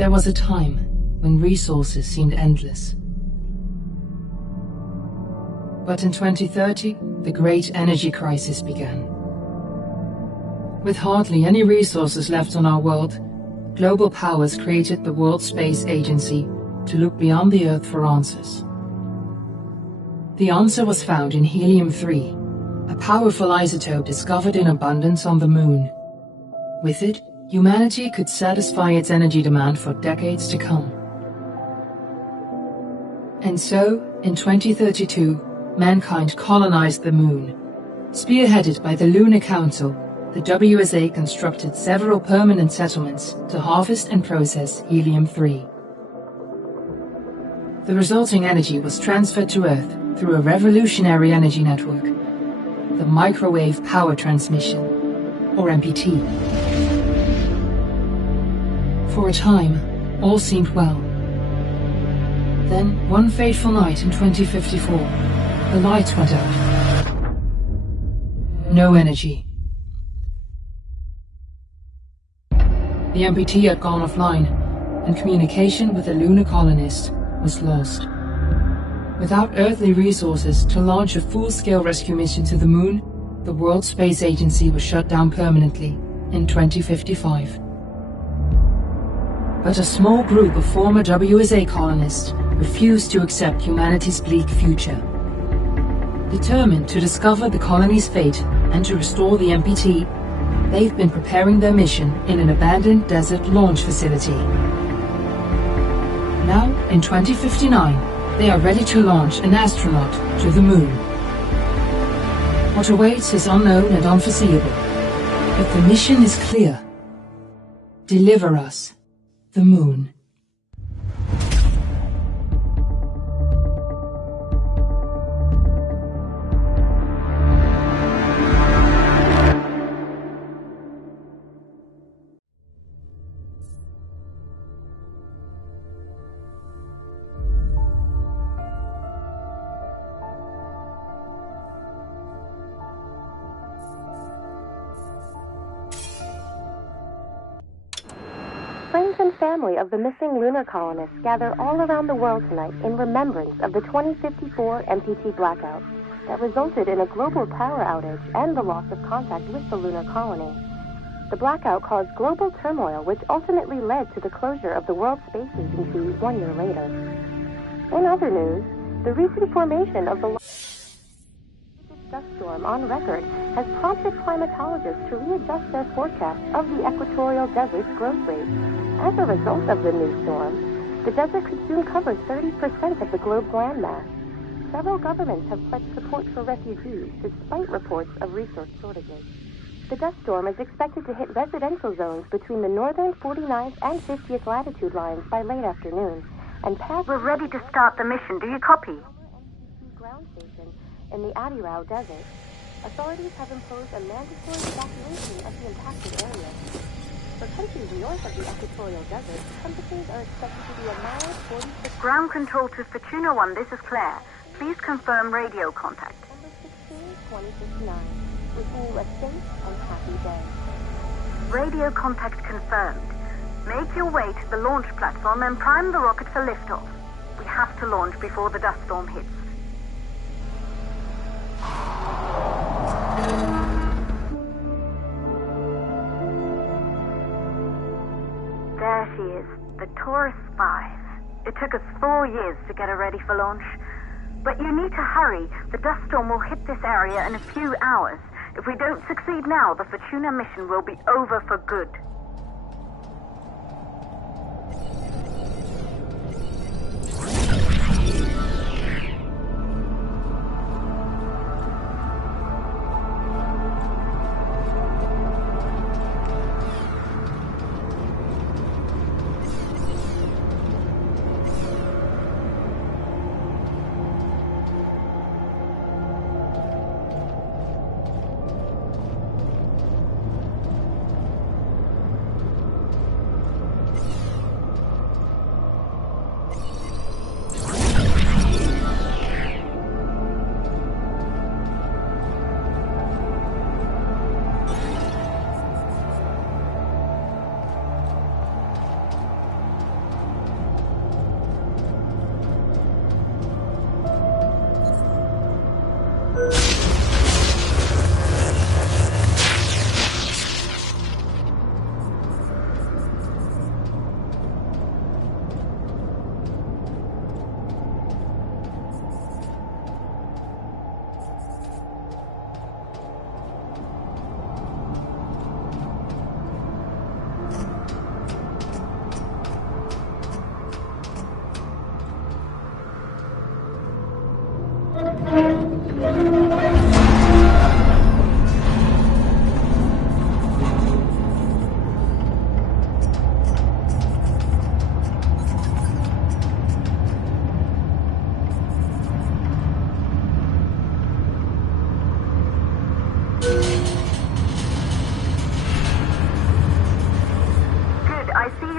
There was a time when resources seemed endless. But in 2030, the great energy crisis began. With hardly any resources left on our world, global powers created the World Space Agency to look beyond the Earth for answers. The answer was found in helium-3, a powerful isotope discovered in abundance on the Moon. With it, humanity could satisfy its energy demand for decades to come. And so, in 2032, mankind colonized the Moon. Spearheaded by the Lunar Council, the WSA constructed several permanent settlements to harvest and process helium-3. The resulting energy was transferred to Earth through a revolutionary energy network, the Microwave Power Transmission, or MPT. For a time, all seemed well. Then, one fateful night in 2054, the lights went out. No energy. The MPT had gone offline, and communication with the lunar colonist was lost. Without earthly resources to launch a full-scale rescue mission to the Moon, the World Space Agency was shut down permanently in 2055. But a small group of former WSA colonists refused to accept humanity's bleak future. Determined to discover the colony's fate and to restore the MPT, they've been preparing their mission in an abandoned desert launch facility. Now, in 2059, they are ready to launch an astronaut to the Moon. What awaits is unknown and unforeseeable, but the mission is clear. Deliver us the Moon. Friends and family of the missing lunar colonists gather all around the world tonight in remembrance of the 2054 MPT blackout that resulted in a global power outage and the loss of contact with the lunar colony. The blackout caused global turmoil, which ultimately led to the closure of the World Space Agency 1 year later. In other news, the recent formation of the largest dust storm on record has prompted climatologists to readjust their forecast of the equatorial desert's growth rate. As a result of the new storm, the desert could soon cover 30% of the globe's landmass. Several governments have pledged support for refugees, despite reports of resource shortages. The dust storm is expected to hit residential zones between the northern 49th and 50th latitude lines by late afternoon, and pass... We're ready to start the mission. Do you copy? ...ground station in the Adirau Desert. Authorities have imposed a mandatory evacuation of the impacted area. For countries north of the equatorial desert, temperatures are expected to be a mild 46... Ground control to Fortuna 1, this is Claire. Please confirm radio contact. December 16, 2059. Wishing you a safe and happy day. Radio contact confirmed. Make your way to the launch platform and prime the rocket for liftoff. We have to launch before the dust storm hits. There she is, the Taurus 5. It took us 4 years to get her ready for launch. But you need to hurry. The dust storm will hit this area in a few hours. If we don't succeed now, the Fortuna mission will be over for good.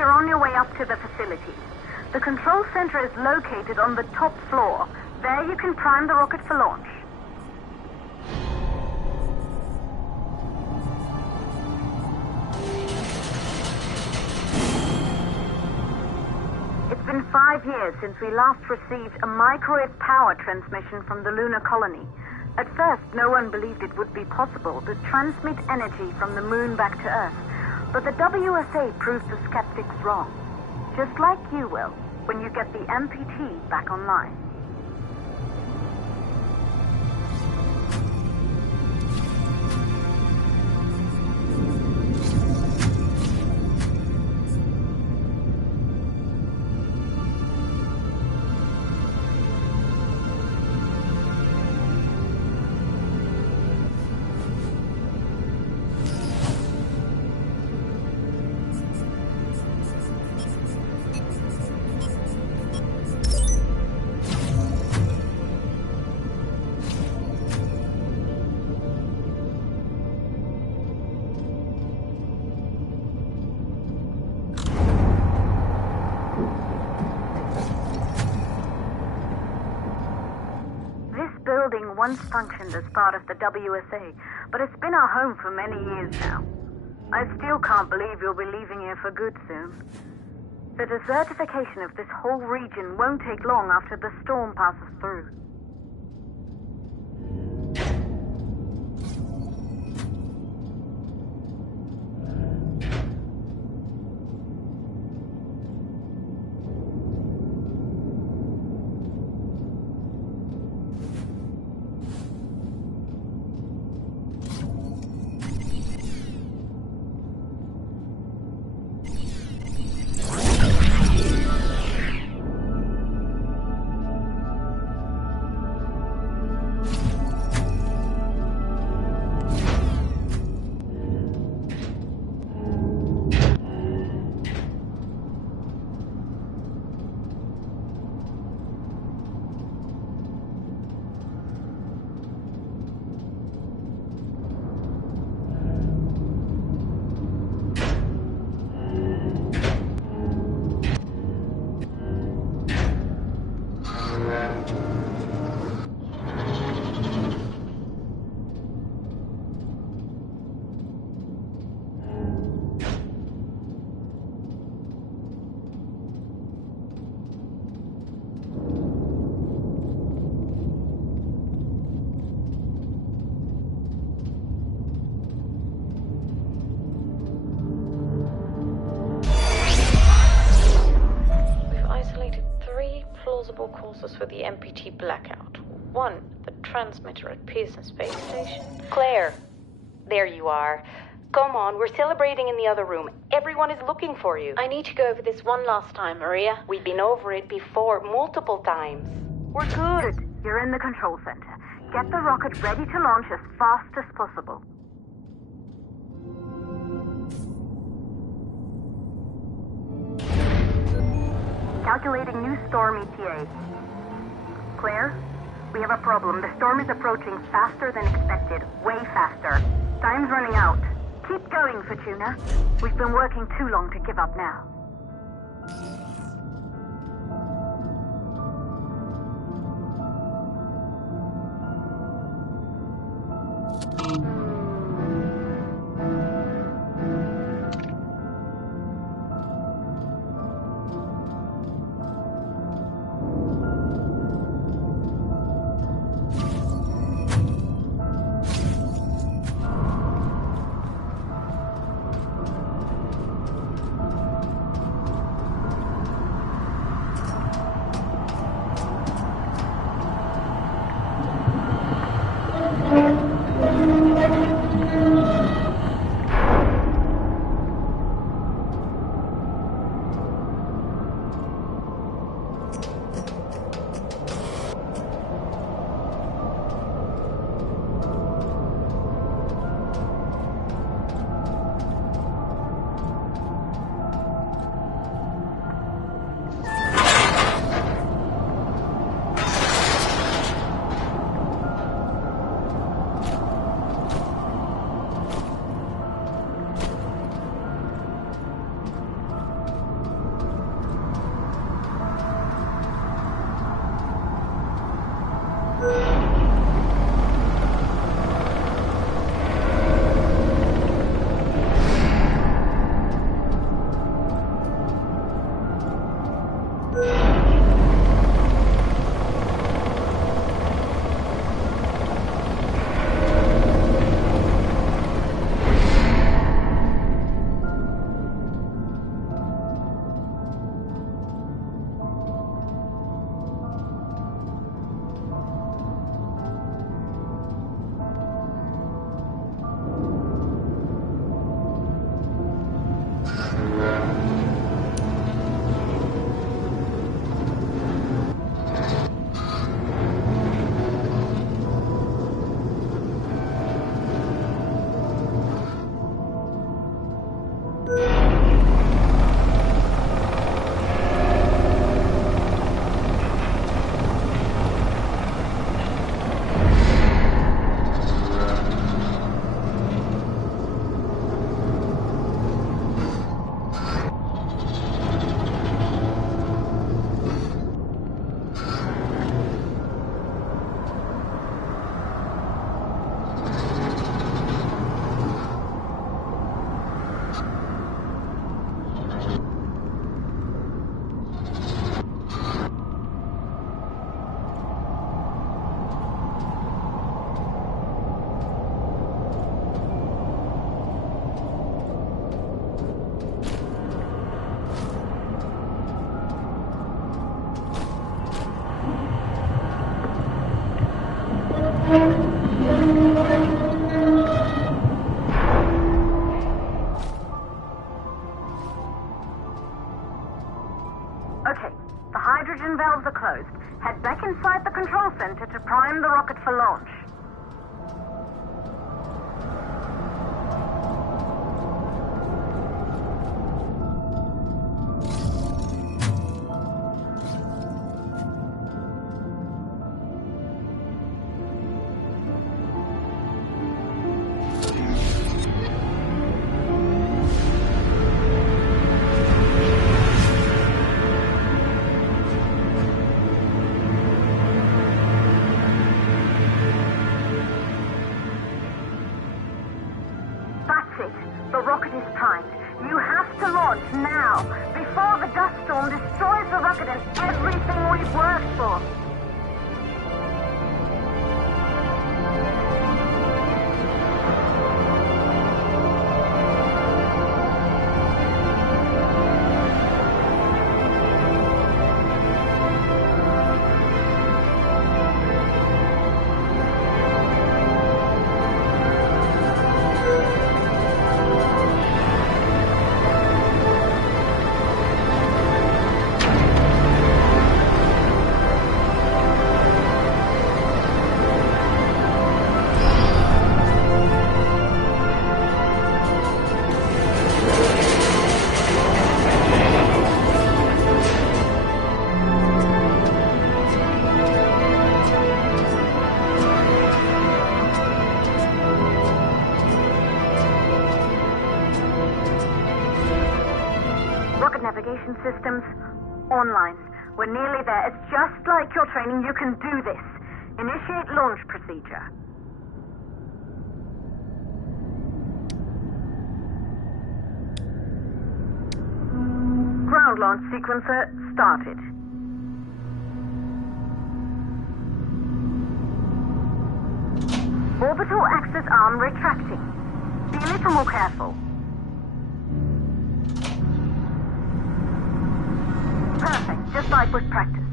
you're on your way up to the facility. The control center is located on the top floor. There you can prime the rocket for launch. It's been 5 years since we last received a microwave power transmission from the lunar colony. At first, no one believed it would be possible to transmit energy from the moon back to Earth. But the WSA proved the skeptics wrong. Just like you will, when you get the MPT back online. Once functioned as part of the WSA, but it's been our home for many years now. I still can't believe you'll be leaving here for good soon. The desertification of this whole region won't take long after the storm passes through. Causes for the MPT blackout. 1, the transmitter at Pearson Space Station. Claire, there you are. Come on, we're celebrating in the other room. Everyone is looking for you. I need to go over this one last time, Maria. We've been over it before, multiple times. We're good. You're in the control center. Get the rocket ready to launch as fast as possible. Calculating new storm ETA. Claire, we have a problem. The storm is approaching faster than expected. Way faster. Time's running out. Keep going, Fortuna. We've been working too long to give up now. Okay, the hydrogen valves are closed. Head back inside the control center to prime the rocket for launch. The rocket is primed. You have to launch now, before the dust storm destroys the rocket and everything we've worked for. Navigation systems online. We're nearly there. It's just like your training. You can do this. Initiate launch procedure. Ground launch sequencer started. Orbital axis arm retracting. Be a little more careful. Perfect, just like we've practiced.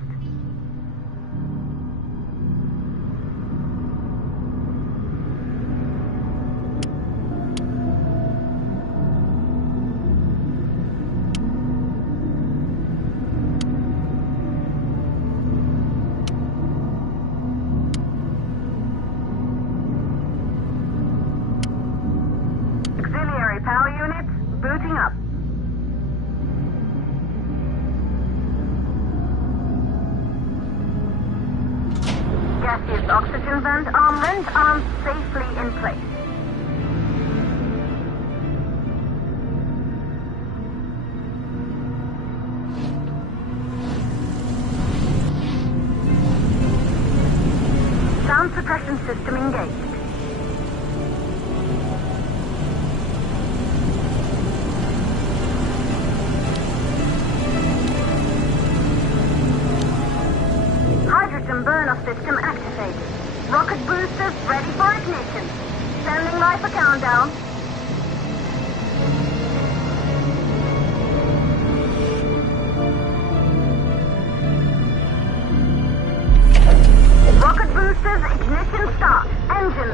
Auxiliary power units booting up. Gaseous oxygen vent arms safely in place. Sound suppression system engaged. Hydrogen burn-off system activated. Rocket boosters ready for ignition. Standing by for countdown. Rocket boosters ignition start. Engine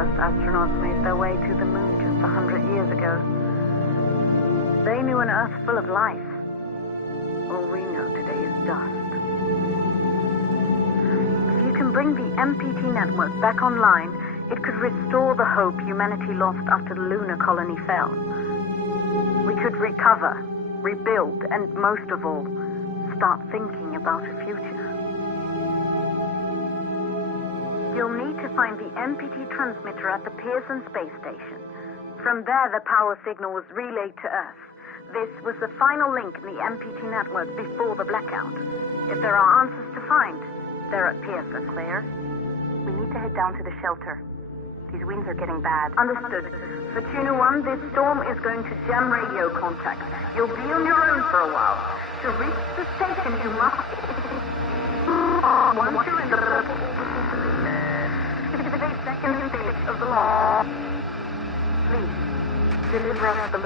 first astronauts made their way to the moon just 100 years ago. They knew an Earth full of life. All we know today is dust. If you can bring the MPT network back online, it could restore the hope humanity lost after the lunar colony fell. We could recover, rebuild, and most of all, start thinking about a future. You'll need to find the MPT transmitter at the Pearson space station. From there, the power signal was relayed to Earth. This was the final link in the MPT network before the blackout. If there are answers to find, they're at Pearson. Claire, we need to head down to the shelter. These winds are getting bad. Understood. Fortuna 1, this storm is going to jam radio contact. You'll be on your own for a while. To reach the station, you must... Once you're in the 58-second stage of the launch, please, deliver us the